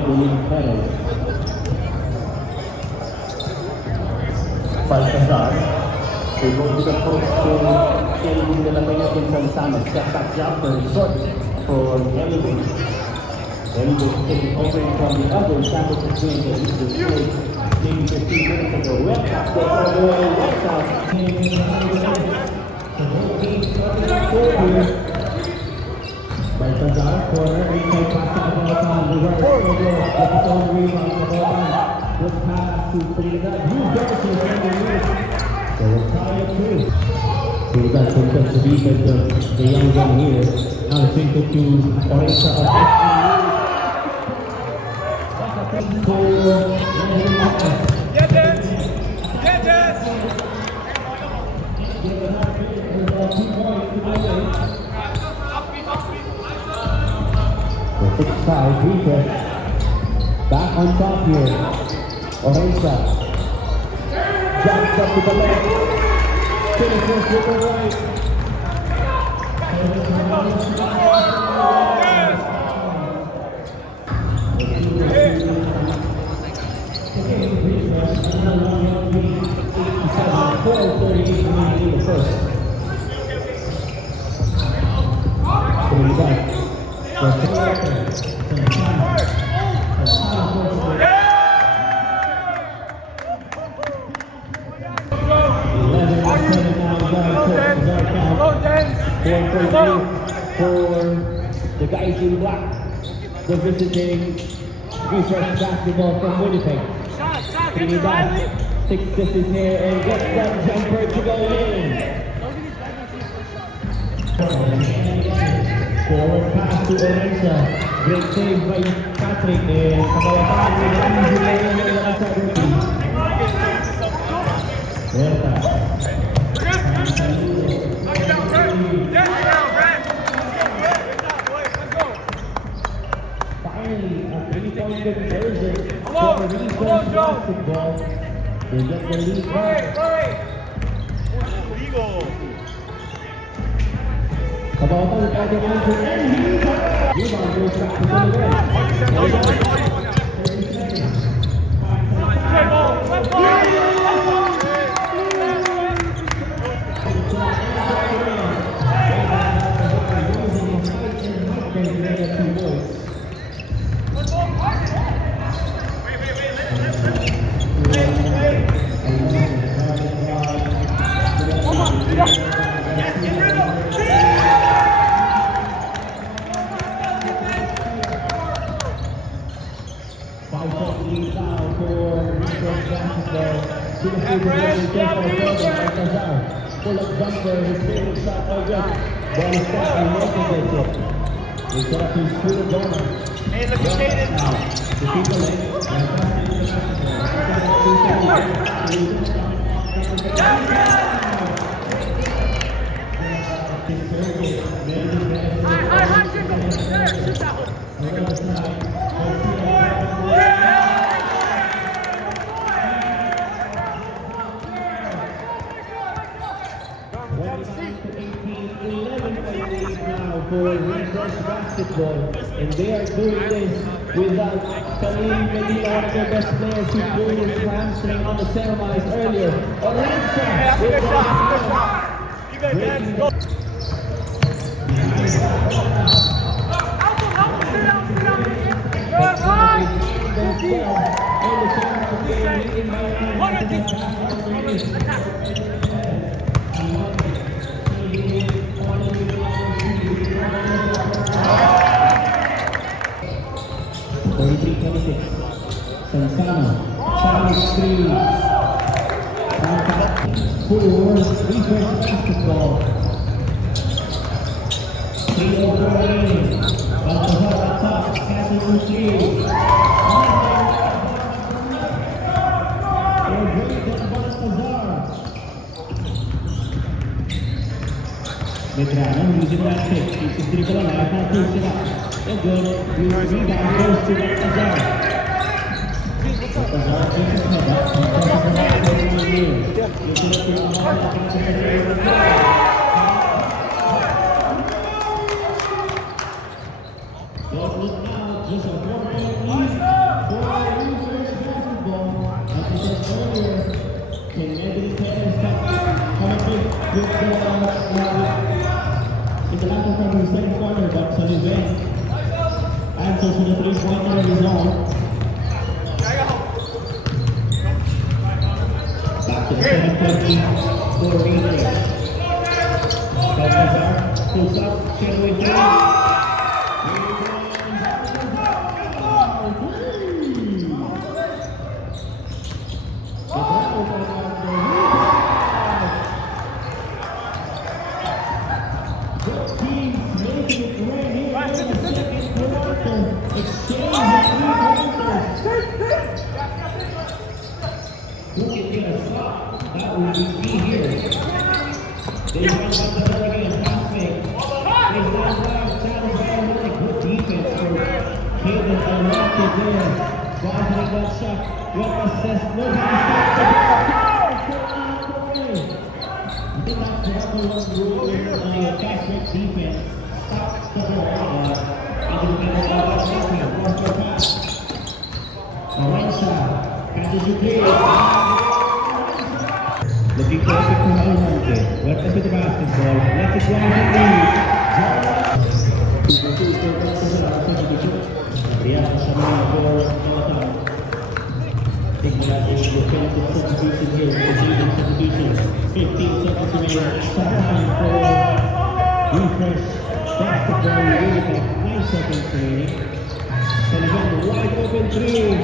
Evelyn Perez. Baltazar. They go to the post to Kelvin de la Peña Gonzalo. Step back jumper short for Evelyn. Evelyn taking over from the other Santos between the play. Maybe 15 minutes ago. Well, that's all the way. West out. Baltazar, corner, inside pass to Abalapan, reverse, with his own rebound, Abalapan, good pass to Trinidad, huge goal to send the news, so we're tied at 2. Trinidad contends the defense of the young gun here, now it's into to Orensa of the 6-5 defense. Back on top here. Orensa. Jumps up to the left. Finishes with the right. In the first. For the guys in black, the visiting Research Basketball from Winnipeg. Trinidad, 6 assists here and gets that jumper to go in. Forward pass to Orensa. Great save by Patrick. And Kabalapan with an easy lane in the outside routine. Huerta. Finally, a 3-point conversion for Research Basketball. They get the lead back. Kabalapan with the answer. Rebound goes back to the Full of jumper, his favorite shot by Jeff. Ball is stopped and Michael gets it. He's got to shoot a donor. Hey, look at Caden. To keep the lane. For Research Basketball, and they are doing this without Khalil Medina, one of their best players who pulled his hamstring on the semis earlier. Orensa with the breaking goal. Santana, challenge 3. For Research Basketball. 3 over lane. Baltazar up top, passing to 3. Veterano using that pick. He's just dribble on that, not push it up. They're good. Rebound goes to Baltazar. Baltazar takes his head up. He crosses the line over the year. Looking at the Just a 4-point lead. with the latter from the second quarter, but Sullivan answers to the three-pointer of his own. Back to the 7:30 for Rangers. Balthazar pulls up, Shenway down. Looking closer to Almonte. Welcome to the basketball. Let's go ahead and lead. Adriano Samana for Malacan. Tignan natin yung defensive substitution here. Position substitution. 15 seconds remaining. Extra time for refresh basketball. Really got 9 seconds remaining. Sullivan, wide open three.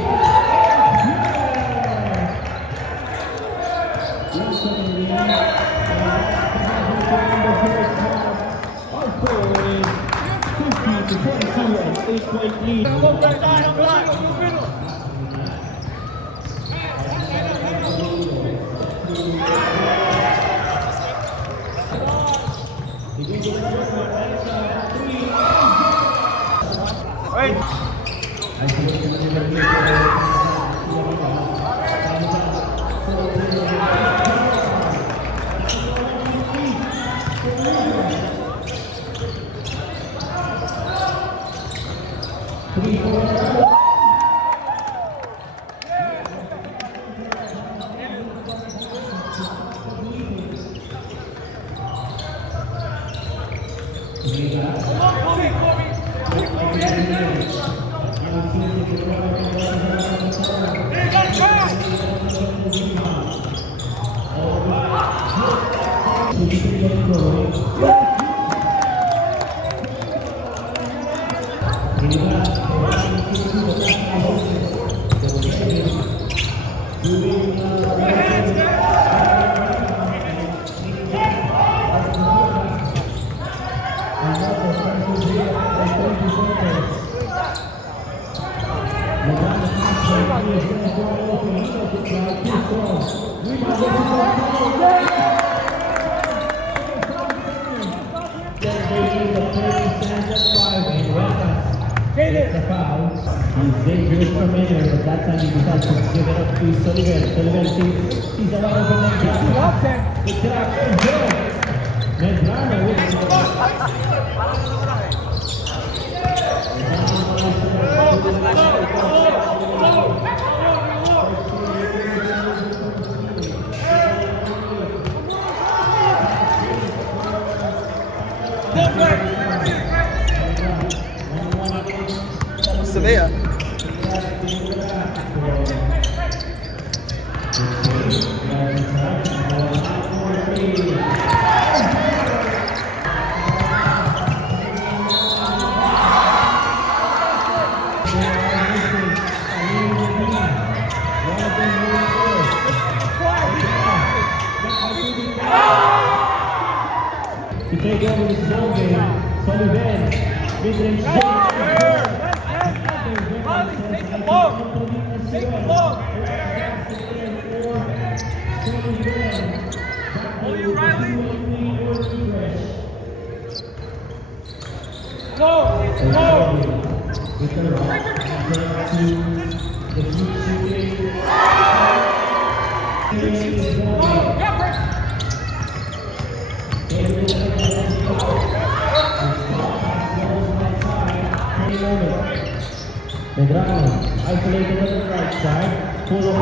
It's a foul. He's dangerous from anywhere, but that time he decides to give it up to Sullivan. Sullivan sees a lot of open lane. It's it up. It's good. Medrano with Sevilla. to take over the zone game. Sullivan, mid-range shot. Take the ball! Take the ball! Hold you, Riley! Go! Go! Medrano, isolated on the right side, full of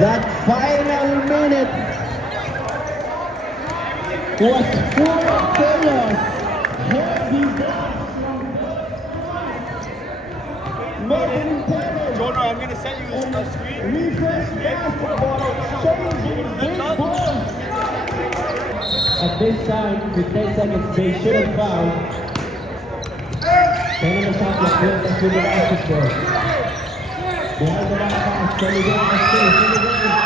That final minute was full of chaos. Heavy blast from Martin Perez. Jordan, I'm going to send you a screen. Refresh basketball, changing big balls. At this time, with 10 seconds, they should have fouled. Panama Southwest built us with the basketball. Behind the back pass, Kelly Green has space. Kelly Green.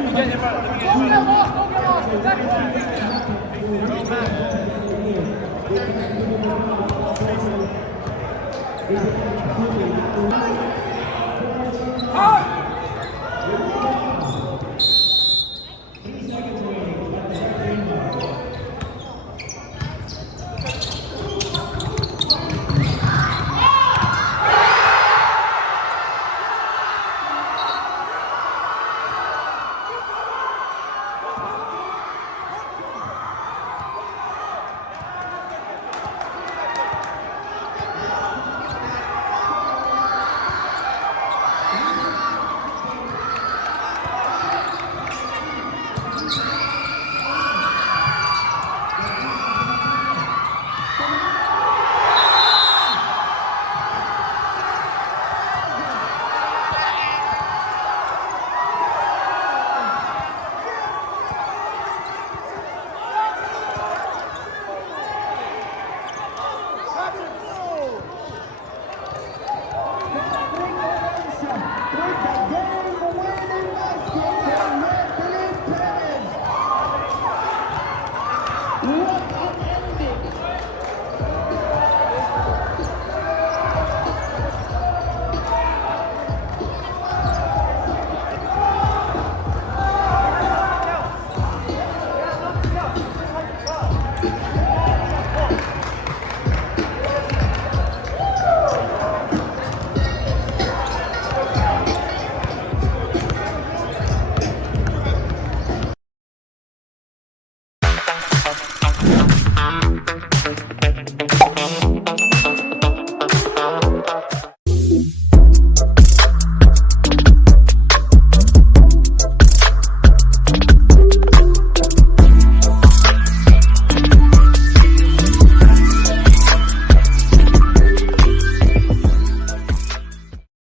14 seconds. They can get out of